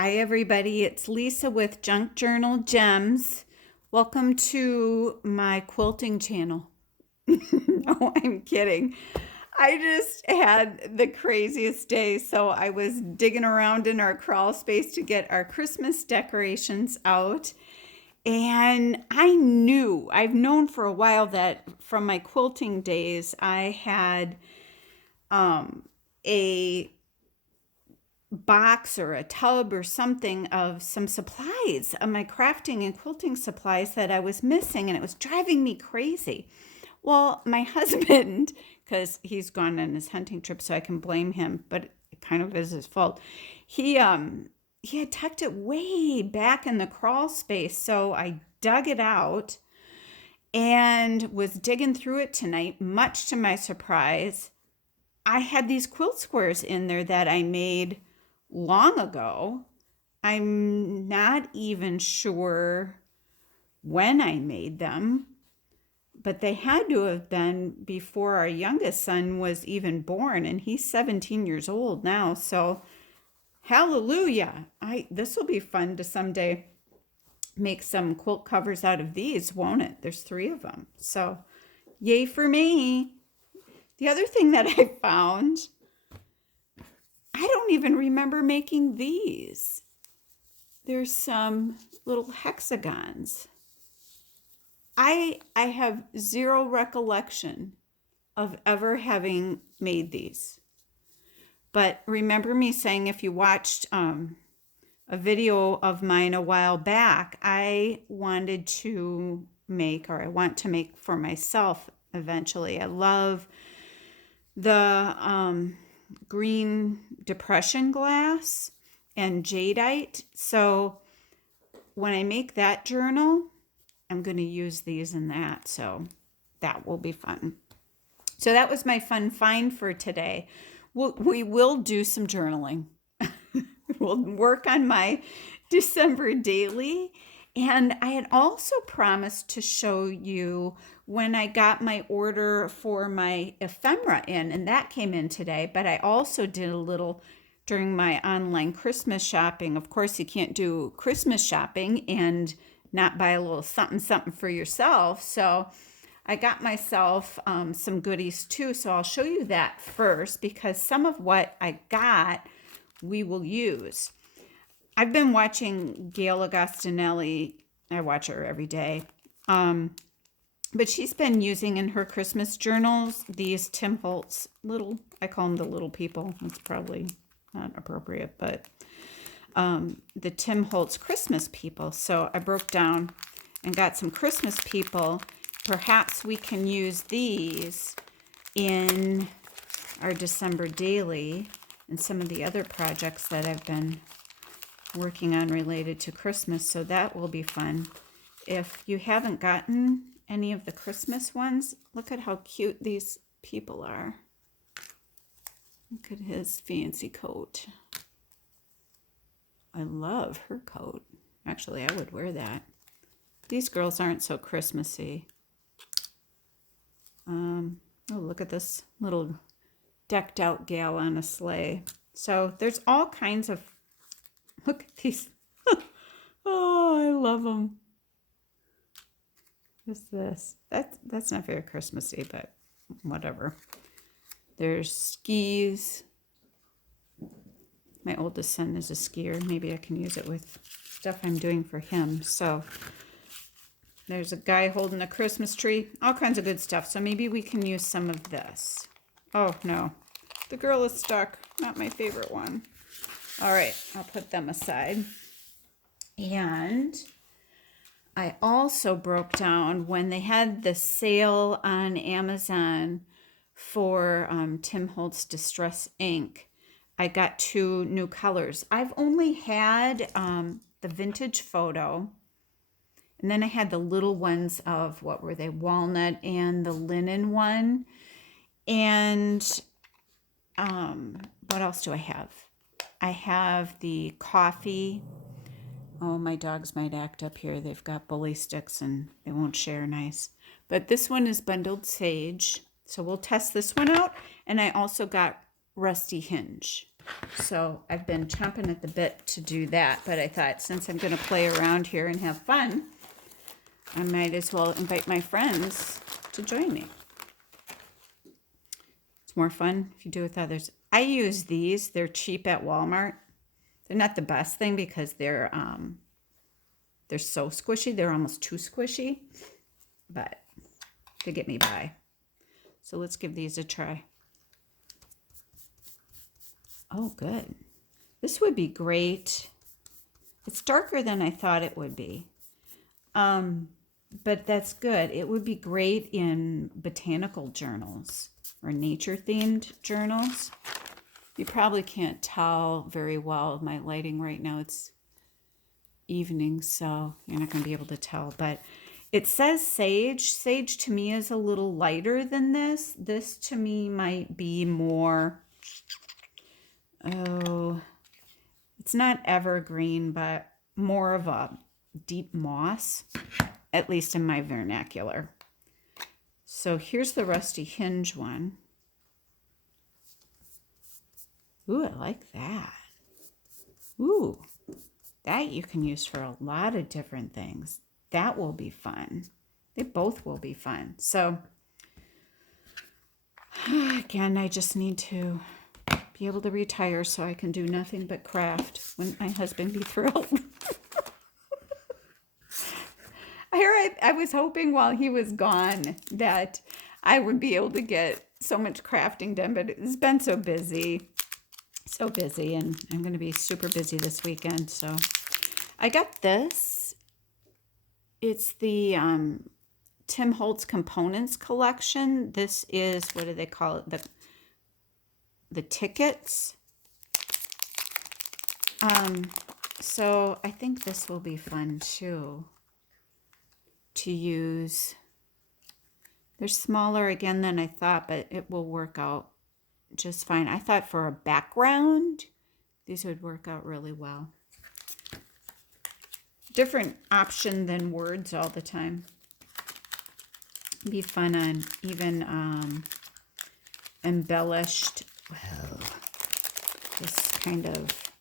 Hi, everybody. It's Lisa with Junk Journal Gems. Welcome to my quilting channel. No, I'm kidding. I just had the craziest day. So I was digging around in our crawl space to get our Christmas decorations out. And I've known for a while that from my quilting days, I had a box or a tub or something of some supplies of my crafting and quilting supplies that I was missing, and it was driving me crazy. Well, my husband, because he's gone on his hunting trip, so I can blame him, but it kind of is his fault. He had tucked it way back in the crawl space, so I dug it out and was digging through it tonight, much to my surprise. I had these quilt squares in there that I made long ago. I'm not even sure when I made them, but they had to have been before our youngest son was even born, and he's 17 years old now. So, hallelujah. This will be fun to someday make some quilt covers out of these, won't it? There's 3 of them. So, yay for me. The other thing that I found, I don't even remember making these. There's some little hexagons. I have zero recollection of ever having made these. But remember me saying, if you watched a video of mine a while back, I want to make for myself eventually. I love the green depression glass and jadeite. So when I make that journal, I'm going to use these in that. So that will be fun. So that was my fun find for today. We will do some journaling. We'll work on my December daily. And I had also promised to show you when I got my order for my ephemera in, and that came in today. But I also did a little during my online Christmas shopping. Of course, you can't do Christmas shopping and not buy a little something something for yourself. So I got myself some goodies too. So I'll show you that first, because some of what I got we will use. I've been watching Gail Agostinelli. I watch her every day. But she's been using in her Christmas journals these Tim Holtz I call them the little people. It's probably not appropriate, but the Tim Holtz Christmas people. So I broke down and got some Christmas people. Perhaps we can use these in our December daily and some of the other projects that I've been working on related to Christmas. So that will be fun. If you haven't gotten any of the Christmas ones, look at how cute these people are. Look at his fancy coat. I love her coat. Actually, I would wear that. These girls aren't so Christmassy. Oh, look at this little decked out gal on a sleigh. So there's all kinds of, look at these. Oh, I love them. What's this? That's not very Christmassy, but whatever. There's skis. My oldest son is a skier. Maybe I can use it with stuff I'm doing for him. So there's a guy holding a Christmas tree. All kinds of good stuff. So maybe we can use some of this. Oh, no. The girl is stuck. Not my favorite one. All right. I'll put them aside. And I also broke down when they had the sale on Amazon for Tim Holtz Distress ink. I got 2 new colors. I've only had the vintage photo, and then I had the little ones of, what were they, walnut and the linen one. And what else do I have? I have the coffee. Oh, my dogs might act up here. They've got bully sticks and they won't share nice. But this one is bundled sage. So we'll test this one out. And I also got rusty hinge. So I've been chomping at the bit to do that, but I thought since I'm going to play around here and have fun, I might as well invite my friends to join me. It's more fun if you do it with others. I use these. They're cheap at Walmart. They're not the best thing because they're so squishy. They're almost too squishy, but they get me by. So let's give these a try. Oh, good. This would be great. It's darker than I thought it would be. But that's good. It would be great in botanical journals or nature-themed journals. You probably can't tell very well my lighting right now. It's evening, so you're not going to be able to tell. But it says sage. Sage to me is a little lighter than this. This to me might be more... Oh, it's not evergreen, but more of a deep moss, at least in my vernacular. So here's the rusty hinge one. Ooh, I like that. Ooh, that you can use for a lot of different things. That will be fun. They both will be fun. So again, I just need to be able to retire so I can do nothing but craft. Wouldn't my husband be thrilled? I was hoping while he was gone that I would be able to get so much crafting done, but it's been so busy, and I'm going to be super busy this weekend. So I got this. It's the Tim Holtz Components collection. This is, what do they call it? The tickets. So I think this will be fun too to use. They're smaller again than I thought, but it will work out just fine. I thought for a background, these would work out really well. Different option than words all the time. Be fun on even embellished. Well, this kind of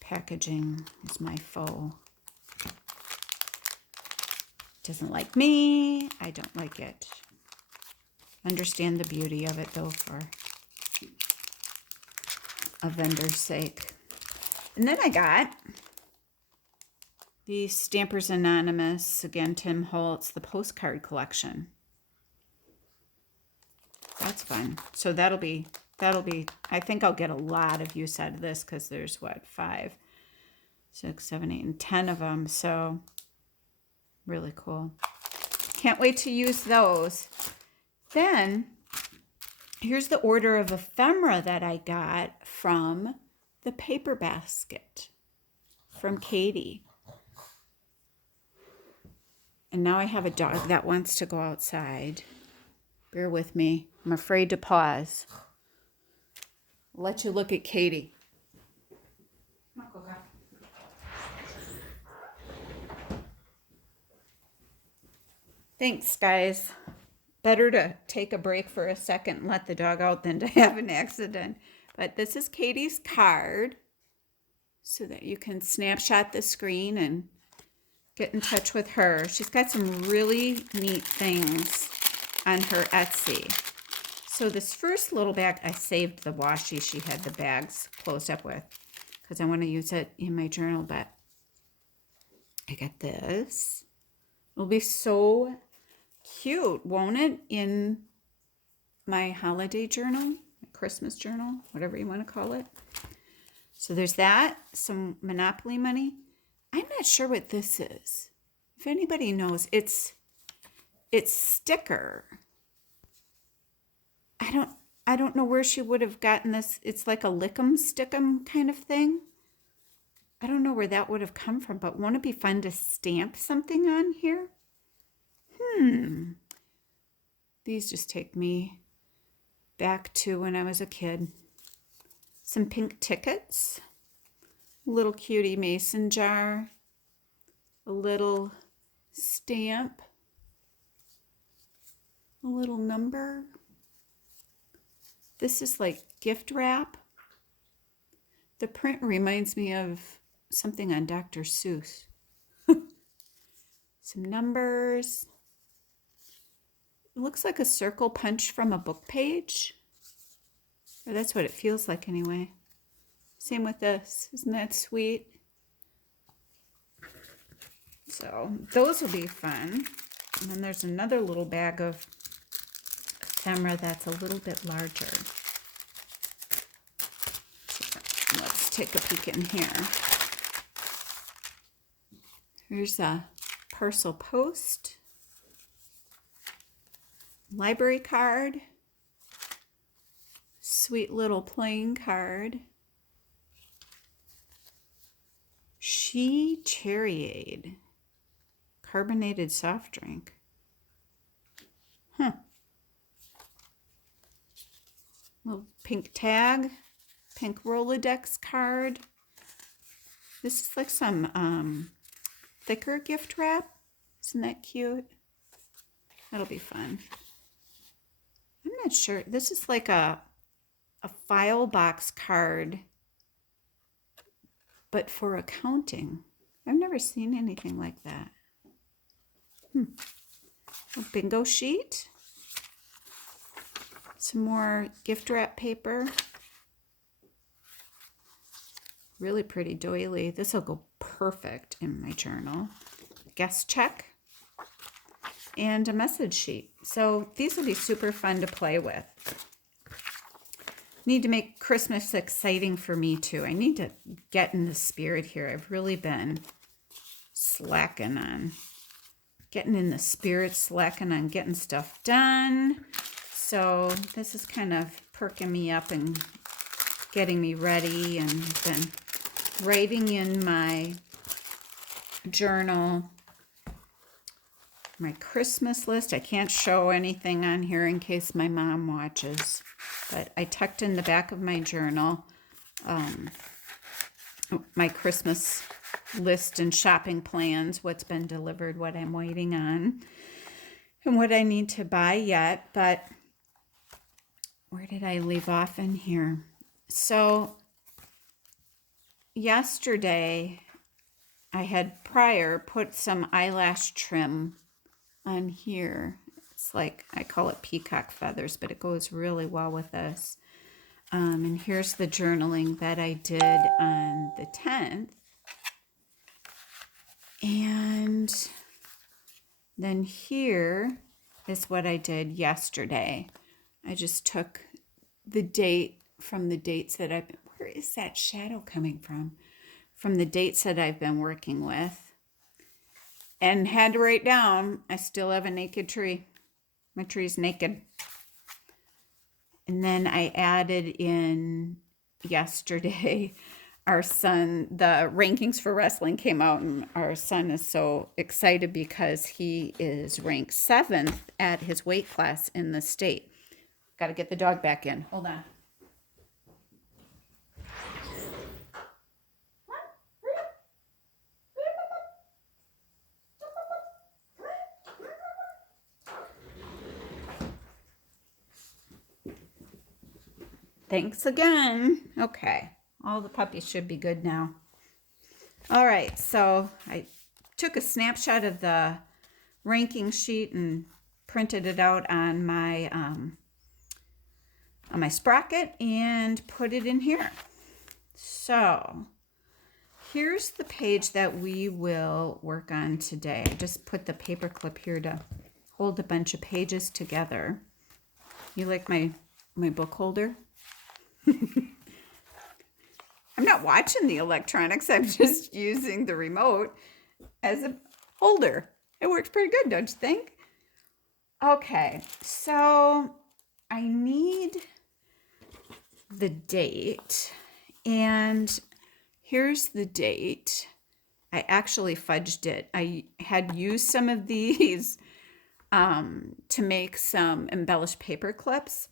packaging is my foe. Doesn't like me. I don't like it. Understand the beauty of it though for a vendor's sake. And then I got the Stampers Anonymous, again, Tim Holtz, the postcard collection. That's fun. So that'll be, I think I'll get a lot of use out of this because there's what, 5, 6, 7, 8, and 10 of them. So really cool. Can't wait to use those. Then here's the order of ephemera that I got from the Paper Basket from Katie. And now I have a dog that wants to go outside. Bear with me. I'm afraid to pause. I'll let you look at Katie. Come on, Coca. Thanks, guys. Better to take a break for a second and let the dog out than to have an accident. But this is Katie's card so that you can snapshot the screen and get in touch with her. She's got some really neat things on her Etsy. So this first little bag, I saved the washi she had the bags closed up with because I want to use it in my journal, but I got this. It'll be so cute, won't it, in my holiday journal, my Christmas journal, whatever you want to call it. So there's that, some Monopoly money. I'm not sure what this is. If anybody knows, it's sticker. I don't know where she would have gotten this. It's like a lick'em stick'em kind of thing. I don't know where that would have come from, but won't it be fun to stamp something on here? These just take me back to when I was a kid. Some pink tickets, a little cutie mason jar, a little stamp, a little number. This is like gift wrap. The print reminds me of something on Dr. Seuss. Some numbers. It looks like a circle punch from a book page. Or that's what it feels like anyway. Same with this. Isn't that sweet? So those will be fun. And then there's another little bag of ephemera that's a little bit larger. Let's take a peek in here. Here's a parcel post, library card, sweet little playing card, She Cherryade, carbonated soft drink. Little pink tag, pink Rolodex card. This is like some thicker gift wrap. Isn't that cute? That'll be fun. I'm not sure. This is like a file box card, but for accounting. I've never seen anything like that. A bingo sheet. Some more gift wrap paper. Really pretty doily. This will go perfect in my journal. Guest check. And a message sheet. So these will be super fun to play with. Need to make Christmas exciting for me too. I need to get in the spirit here. I've really been slacking on getting in the spirit, slacking on getting stuff done. So this is kind of perking me up and getting me ready, and been writing in my journal my Christmas list. I can't show anything on here in case my mom watches, but I tucked in the back of my journal my Christmas list and shopping plans, what's been delivered, what I'm waiting on, and what I need to buy yet. But where did I leave off in here? So yesterday I had prior put some eyelash trim on here. It's like, I call it peacock feathers, but it goes really well with this. And here's the journaling that I did on the 10th. And then here is what I did yesterday. I just took the date from the dates that I've been, where is that shadow coming from? From the dates that I've been working with. And had to write down, I still have a naked tree. My tree's naked. And then I added in yesterday, our son, the rankings for wrestling came out, and our son is so excited because he is ranked 7th at his weight class in the state. Got to get the dog back in. Hold on. Thanks again. Okay, all the puppies should be good now. All right, so I took a snapshot of the ranking sheet and printed it out on my sprocket and put it in here. So here's the page that we will work on today. I just put the paper clip here to hold a bunch of pages together. You like my book holder? I'm not watching the electronics. I'm just using the remote as a holder. It works pretty good, don't you think? Okay, so I need the date, and here's the date. I actually fudged it. I had used some of these to make some embellished paper clips,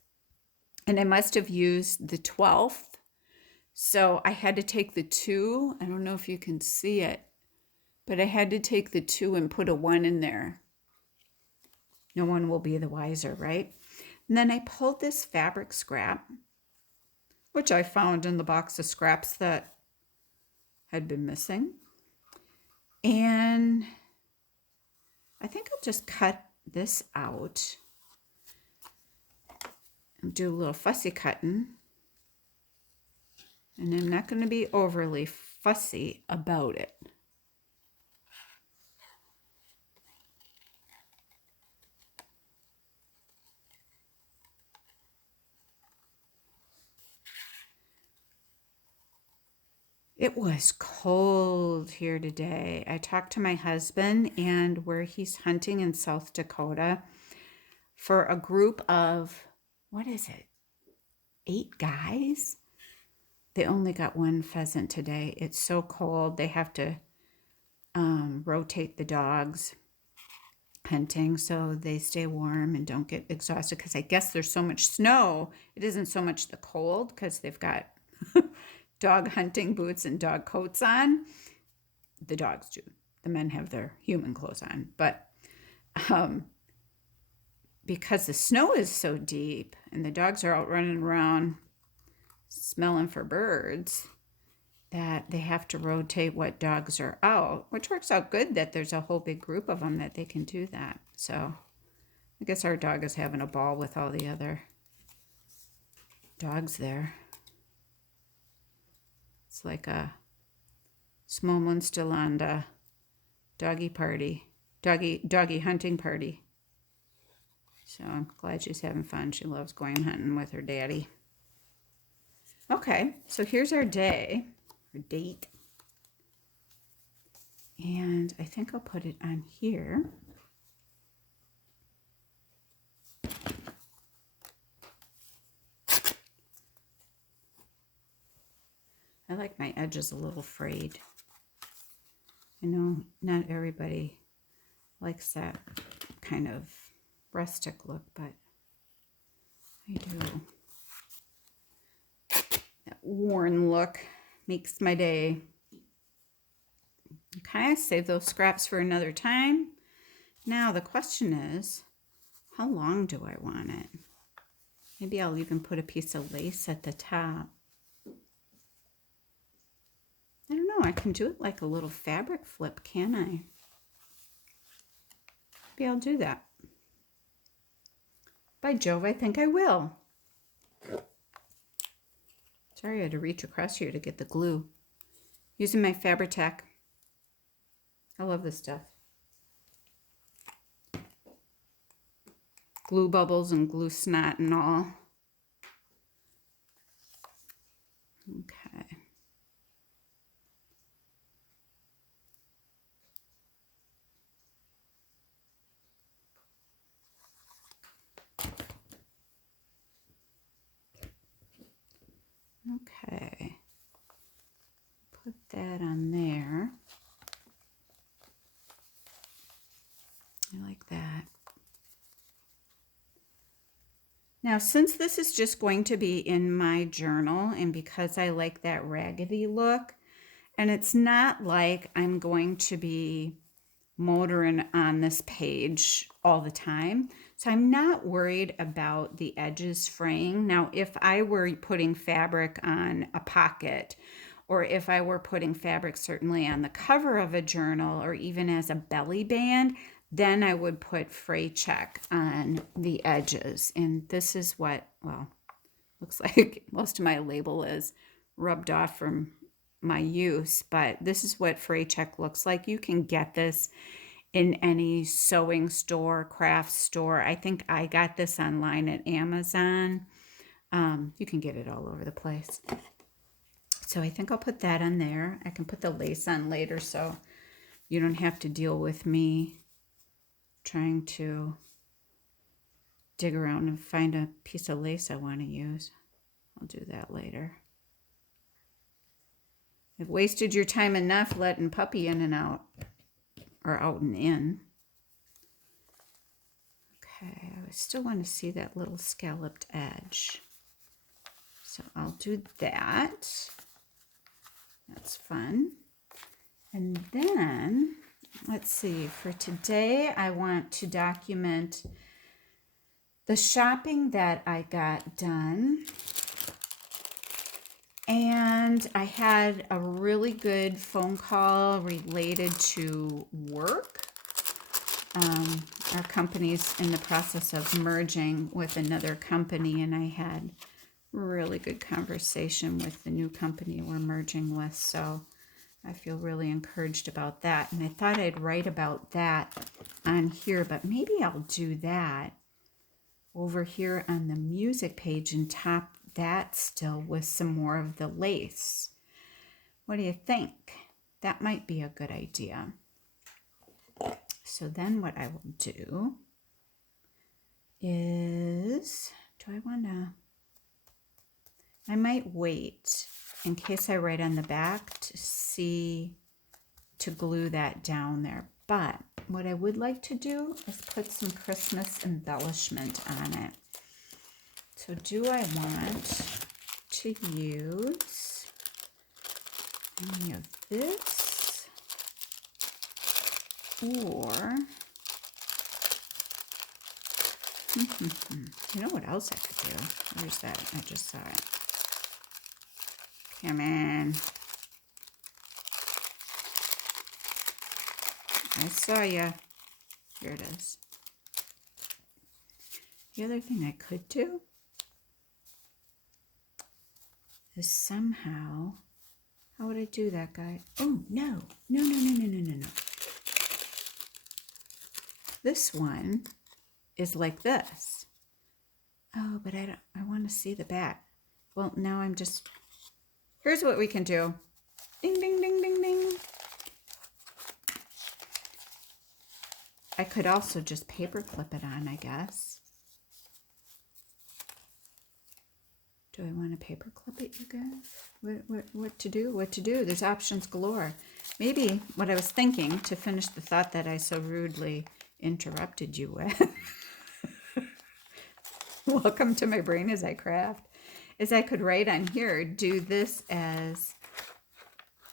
and I must have used the 12th. So I had to take the 2. I don't know if you can see it, but I had to take the 2 and put a 1 in there. No one will be the wiser, right? And then I pulled this fabric scrap, which I found in the box of scraps that had been missing. And I think I'll just cut this out and do a little fussy cutting. And I'm not going to be overly fussy about it. It was cold here today. I talked to my husband, and where he's hunting in South Dakota for a group of, what is it, 8 guys? They only got 1 pheasant today. It's so cold. They have to rotate the dogs hunting so they stay warm and don't get exhausted, because I guess there's so much snow. It isn't so much the cold because they've got dog hunting boots and dog coats on. The dogs do. The men have their human clothes on. But because the snow is so deep and the dogs are out running around smelling for birds, that they have to rotate what dogs are out, which works out good that there's a whole big group of them that they can do that. So I guess our dog is having a ball with all the other dogs there. It's like a Småmunsterlanda doggy party, doggy hunting party. So I'm glad she's having fun. She loves going hunting with her daddy. Okay, so here's our day, our date. And I think I'll put it on here. I like my edges a little frayed. I know not everybody likes that kind of rustic look, but I do. That worn look makes my day. Okay, save those scraps for another time. Now the question is, how long do I want it? Maybe I'll even put a piece of lace at the top. I don't know, I can do it like a little fabric flip, can I? Maybe I'll do that. By Jove, I think I will. Sorry, I had to reach across here to get the glue. Using my Fabri-Tac. I love this stuff. Glue bubbles and glue snot and all. Okay. Okay, put that on there. I like that. Now, since this is just going to be in my journal, and because I like that raggedy look, and it's not like I'm going to be motoring on this page all the time, so I'm not worried about the edges fraying. Now, if I were putting fabric on a pocket, or if I were putting fabric certainly on the cover of a journal, or even as a belly band, then I would put fray check on the edges. And this is what, well, looks like most of my label is rubbed off from my use, but this is what fray check looks like. You can get this in any sewing store, craft store. I think I got this online at Amazon. You can get it all over the place. So I think I'll put that on there. I can put the lace on later so you don't have to deal with me trying to dig around and find a piece of lace I want to use. I'll do that later. I've wasted your time enough letting puppy in and out, or out and in. Okay, I still want to see that little scalloped edge. So I'll do that. That's fun. And then, let's see, for today, I want to document the shopping that I got done And I had a really good phone call related to work. Our company's in the process of merging with another company, and I had really good conversation with the new company we're merging with, so I feel really encouraged about that. And I thought I'd write about that on here, but maybe I'll do that over here on the music page and top that still with some more of the lace. What do you think? That might be a good idea. So then what I will do is, I might wait in case I write on the back to glue that down there. But what I would like to do is put some Christmas embellishment on it. So do I want to use any of this, or you know what else I could do? Where's that? I just saw it. Come on. I saw ya. Here it is. The other thing I could do is somehow, how would I do that, guy? Oh, no. No. This one is like this. Oh, but I want to see the back. Well, now here's what we can do. Ding, ding, ding, ding, ding. I could also just paper clip it on, I guess. Do I want to paper clip it, you guys? What to do? What to do? There's options galore. Maybe what I was thinking, to finish the thought that I so rudely interrupted you with, welcome to my brain as I craft, is I could write on here, do this as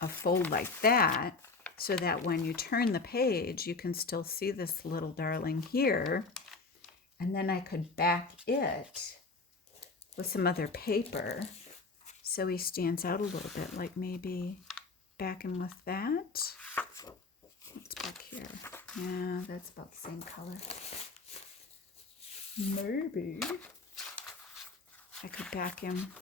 a fold like that, so that when you turn the page, you can still see this little darling here. And then I could back it with some other paper so he stands out a little bit, like maybe back him with that. What's back here? Yeah, that's about the same color. Maybe I could back him